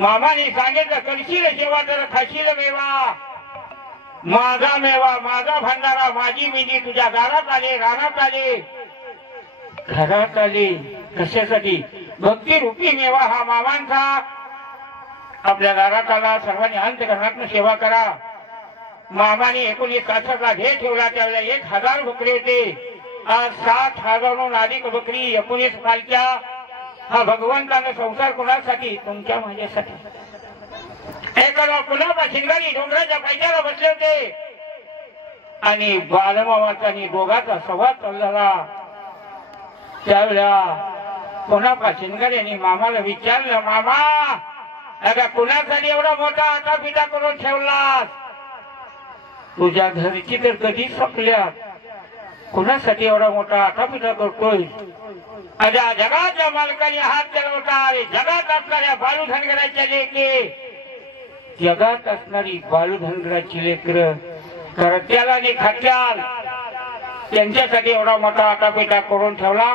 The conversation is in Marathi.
मामाने सांगितलं करशील सेवा तर खाशील मेवा, माझा मेवा माझा भंडारा माझी मेंढी तुझ्या दारात आले रानात आले घरात आले कशासाठी? भक्ती रूपी मेवा हा मामांचा आपल्या दारात आला. सर्वांनी अंतकरणातून सेवा करा. मामाने 19 तासाचा ध्येय ठेवला. त्यावेळेला 1000 बकरी होते. आज 60,000हून अधिक बकरी 19 पालख्या. हा भगवंताने संसार कोणासाठी? तुमच्या माझ्यासाठी. एका पुन्हा शिंगारी डोंगराच्या पायथ्याला बसले होते आणि बालमामाचा आणि दोघांचा संवाद चालला. त्यावेळेला पुन्हा शिंगारी मामाला विचारलं, मामा अगं कुणासाठी एवढा मोठा आता पिता करून ठेवलास? तुझ्या घरची तर कधी संपल्यात, कुणासाठी एवढा मोठा आता पिता करतोय? अजा जगाच्या मालकाने हात चालवता. जगात असणाऱ्या बालू धनगराच्या लेके, जगात असणारी बालू धनगराची लेकर करत्याला आणि खात्याल त्यांच्यासाठी एवढा मोठा आटापिटा करून ठेवला.